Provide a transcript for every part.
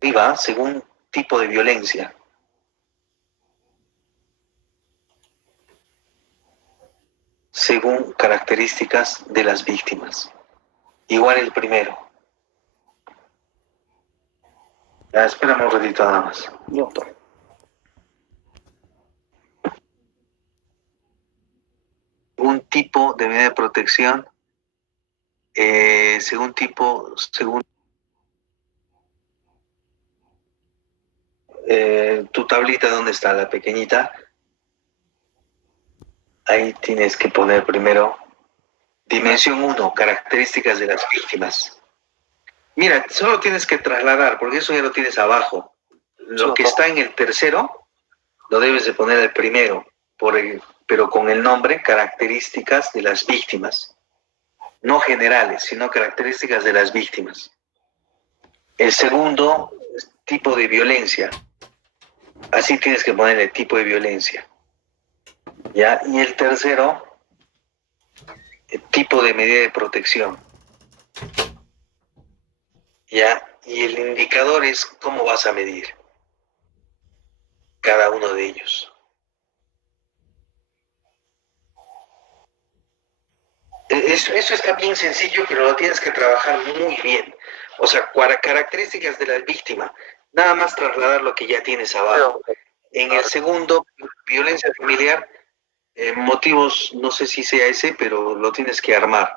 arriba según tipo de violencia. Según características de las víctimas. Igual el primero. Ya, espérame un ratito nada más. Doctor. Un tipo de medida de protección, según tipo, según tu tablita, ¿dónde está la pequeñita? Ahí tienes que poner primero dimensión 1, características de las víctimas. Mira, solo tienes que trasladar, porque eso ya lo tienes abajo. Lo que está en el tercero, lo debes de poner el primero, pero con el nombre, características de las víctimas. No generales, sino características de las víctimas. El segundo, tipo de violencia. Así tienes que poner el tipo de violencia. ¿Ya? Y el tercero, el tipo de medida de protección. ¿Ya? Y el indicador es cómo vas a medir cada uno de ellos. Eso está bien sencillo, pero lo tienes que trabajar muy bien. O sea, características de la víctima, nada más trasladar lo que ya tienes abajo. En el segundo, violencia familiar, motivos, no sé si sea ese, pero lo tienes que armar.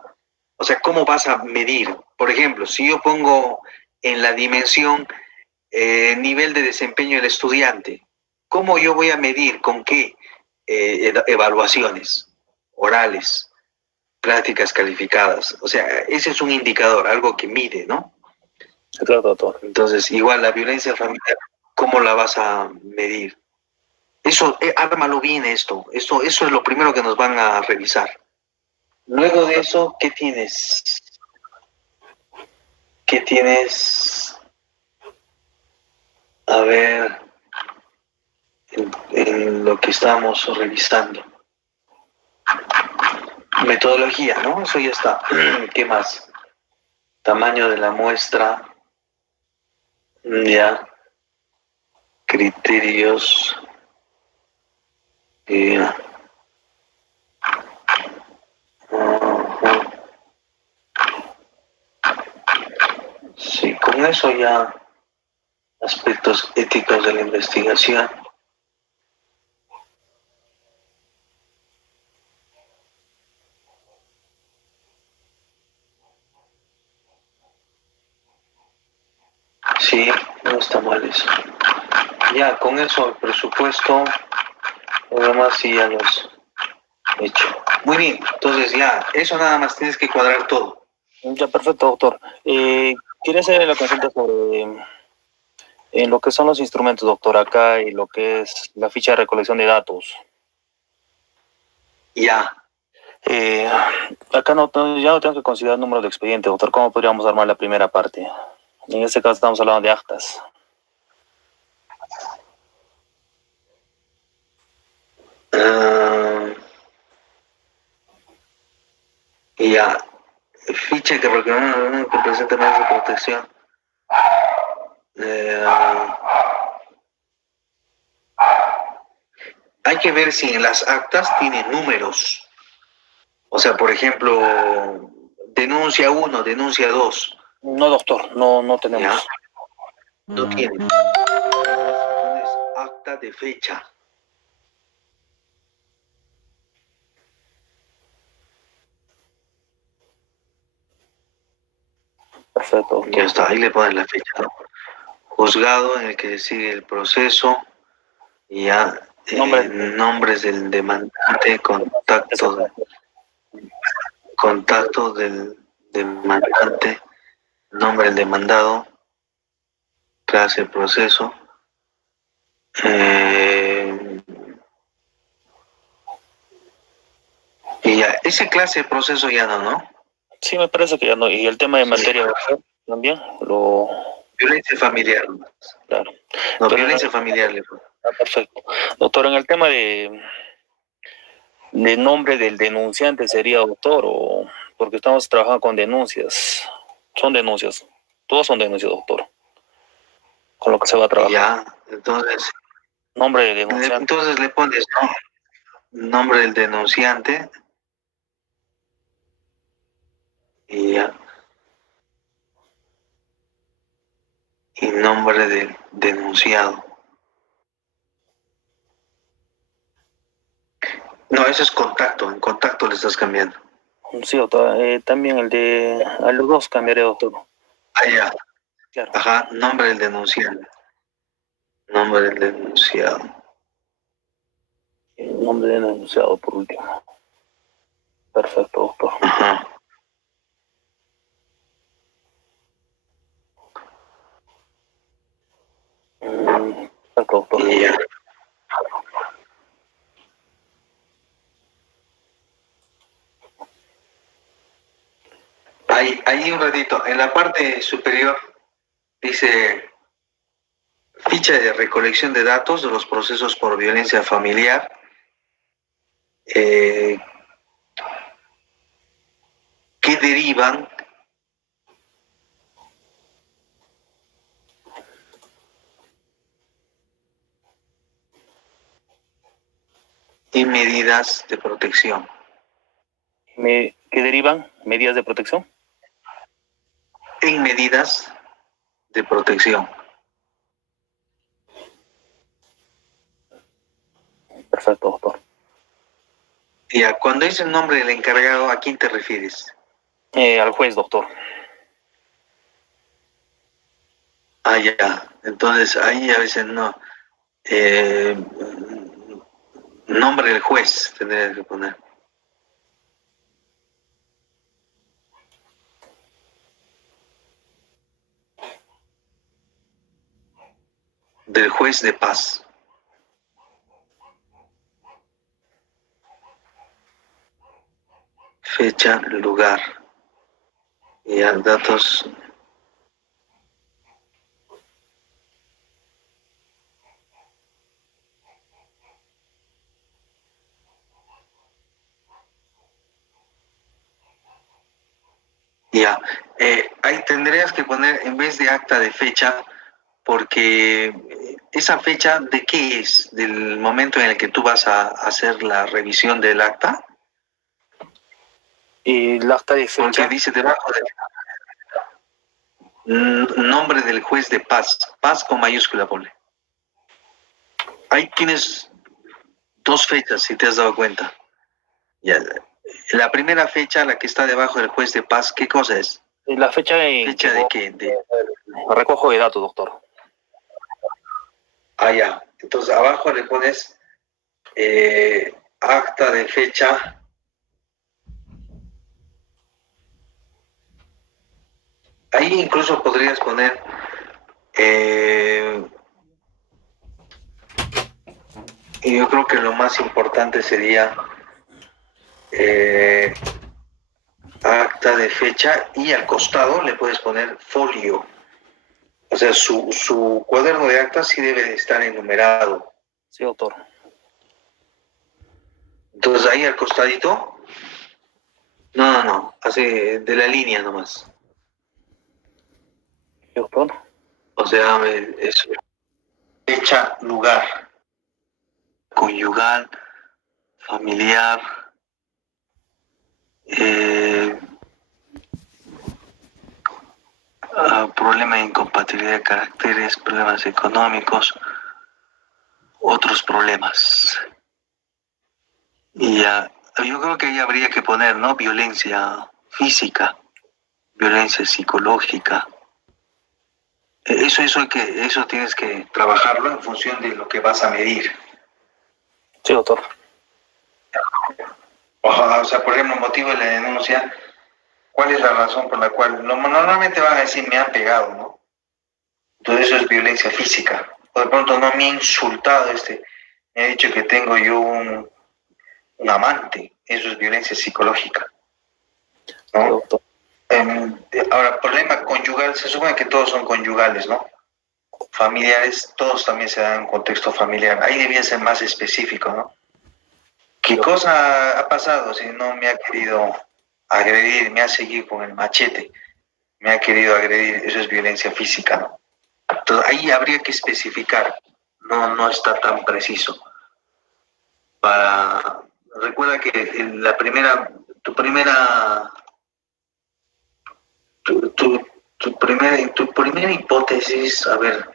O sea, ¿cómo vas a medir? Por ejemplo, si yo pongo en la dimensión nivel de desempeño del estudiante, ¿cómo yo voy a medir? ¿Con qué evaluaciones orales? Prácticas calificadas. O sea, ese es un indicador, algo que mide, ¿no? Claro, doctor. Entonces, igual la violencia familiar, ¿cómo la vas a medir? Eso, ármalo bien eso es lo primero que nos van a revisar. Luego de eso, ¿qué tienes? ¿Qué tienes? A ver, en lo que estamos revisando. Metodología, ¿no? Eso ya está. ¿Qué más? Tamaño de la muestra. Ya. Criterios. Ya. Sí, con eso ya aspectos éticos de la investigación. Sí, no está mal eso. Ya, con eso el presupuesto, lo demás sí ya los he hecho. Muy bien, entonces ya, eso nada más tienes que cuadrar todo. Ya, perfecto, doctor. Quería hacerle la consulta sobre lo que son los instrumentos, doctor, acá y lo que es la ficha de recolección de datos. Ya. Eh, Acá ya no tengo que considerar número de expediente, doctor. ¿Cómo podríamos armar la primera parte? En este caso estamos hablando de actas. Ya, ficha que recomienda que presenta medidas de protección. Eh, Hay que ver si en las actas tiene números. O sea, por ejemplo, denuncia 1, denuncia 2. No, doctor, no tenemos. ¿Ya? No tiene. Pones acta de fecha. Perfecto, doctor. Ya está, ahí le pones la fecha, ¿no? Juzgado en el que sigue el proceso, y ya nombres del demandante, contacto del demandante, nombre del demandado, clase proceso. Y ya, ese clase de proceso ya no. Sí, me parece que ya no. Y el tema de materia, doctor, también lo... Violencia familiar. Claro. No, Pero, violencia familiar le fue. perfecto. Doctor, en el tema de nombre del denunciante sería doctor o porque estamos trabajando con denuncias. Son denuncias. Todos son denuncias, doctor. con lo que se va a trabajar. Ya, entonces, Nombre de denunciante. entonces le pones, ¿no? Nombre del denunciante y ya. Y nombre del denunciado. No, eso es contacto, en contacto le estás cambiando. Sí, doctor. También el de... A los dos cambiaré, doctor. Ah, ya. Claro. Ajá, nombre del denunciante. Nombre del denunciado. El nombre del denunciado por último. Perfecto, doctor. Ajá. Perfecto, doctor. Y ya. Ahí un ratito. En la parte superior dice ficha de recolección de datos de los procesos por violencia familiar. Que derivan en medidas de protección. ¿Qué derivan? ¿Medidas de protección? En medidas de protección. Perfecto, doctor. Ya, cuando dice el nombre del encargado, ¿a quién te refieres? Al juez, doctor. Ah, ya. Entonces, ahí a veces no. Nombre del juez tendría que poner. Del juez de paz. Fecha, lugar. Ya, datos. Ya. Ahí tendrías que poner, en vez de acta de fecha, porque esa fecha, ¿de qué es? ¿Del momento en el que tú vas a hacer la revisión del acta? Y el acta de fecha. Porque dice debajo nombre del juez de paz. Paz con mayúscula, ponle. Ahí tienes dos fechas, si te has dado cuenta. Ya, la primera fecha, la que está debajo del juez de paz, ¿qué cosa es? La fecha en ¿Fecha de qué? recojo de datos, doctor. Ah, ya. Entonces abajo le pones acta de fecha. Ahí incluso podrías poner y yo creo que lo más importante sería acta de fecha y al costado le puedes poner folio. O sea, su cuaderno de actas sí debe de estar enumerado. Sí, doctor. Entonces ahí al costadito, no, así de la línea nomás. Sí, doctor. O sea, es fecha, lugar, conyugal, familiar, problema de incompatibilidad de caracteres, problemas económicos, otros problemas. Y yo creo que ahí habría que poner, ¿no? Violencia física, violencia psicológica. Eso tienes que trabajarlo en función de lo que vas a medir. Sí, doctor. O sea, por ejemplo, motivo de la denuncia, ¿cuál es la razón por la cual? Normalmente van a decir me han pegado, ¿no? Entonces eso es violencia física. O de pronto no me ha insultado me ha dicho que tengo yo un amante, eso es violencia psicológica, ¿no? Sí, doctor. Ahora, problema conyugal, se supone que todos son conyugales, ¿no? Familiares, todos también se dan en contexto familiar. Ahí debía ser más específico, ¿no? ¿Qué cosa ha pasado si no me ha querido agredir, me ha seguido con el machete, me ha querido agredir? Eso es violencia física, ¿no? Entonces ahí habría que especificar, no está tan preciso. Recuerda que tu primera hipótesis, a ver,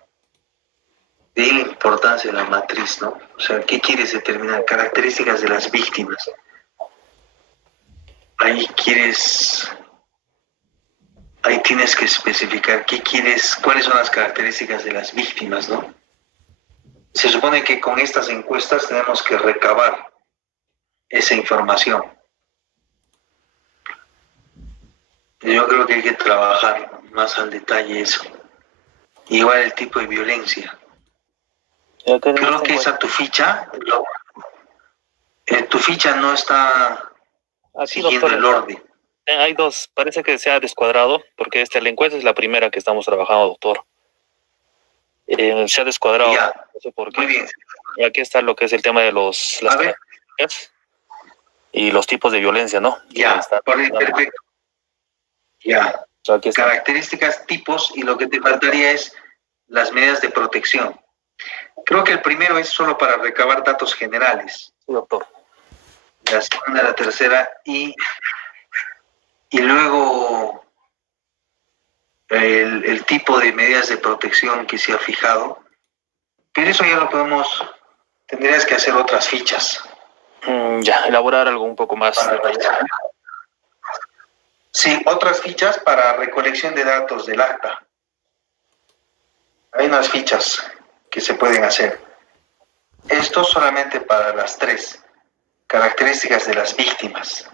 de la importancia de la matriz, ¿no? O sea, ¿qué quieres determinar? Características de las víctimas. Ahí tienes que especificar cuáles son las características de las víctimas, ¿no? Se supone que con estas encuestas tenemos que recabar esa información. Yo creo que hay que trabajar más al detalle eso. Igual el tipo de violencia. Creo que esa tu ficha no está Aquí, siguiendo doctor, el orden. hay dos, parece que se ha descuadrado, porque la encuesta es la primera que estamos trabajando, doctor. Se ha descuadrado, Ya, no sé por qué. muy bien. Y aquí está lo que es el tema de las características y los tipos de violencia, ¿no? Ya, perfecto. Ya, Aquí está. características, tipos, y lo que te faltaría es las medidas de protección. Creo que el primero es solo para recabar datos generales. Sí, doctor. La segunda, la tercera, y luego el tipo de medidas de protección que se ha fijado. Pero eso ya tendrías que hacer otras fichas. Ya, elaborar algo un poco más detallado. Sí, otras fichas para recolección de datos del acta. Hay unas fichas que se pueden hacer. Esto solamente para las 3 características de las víctimas.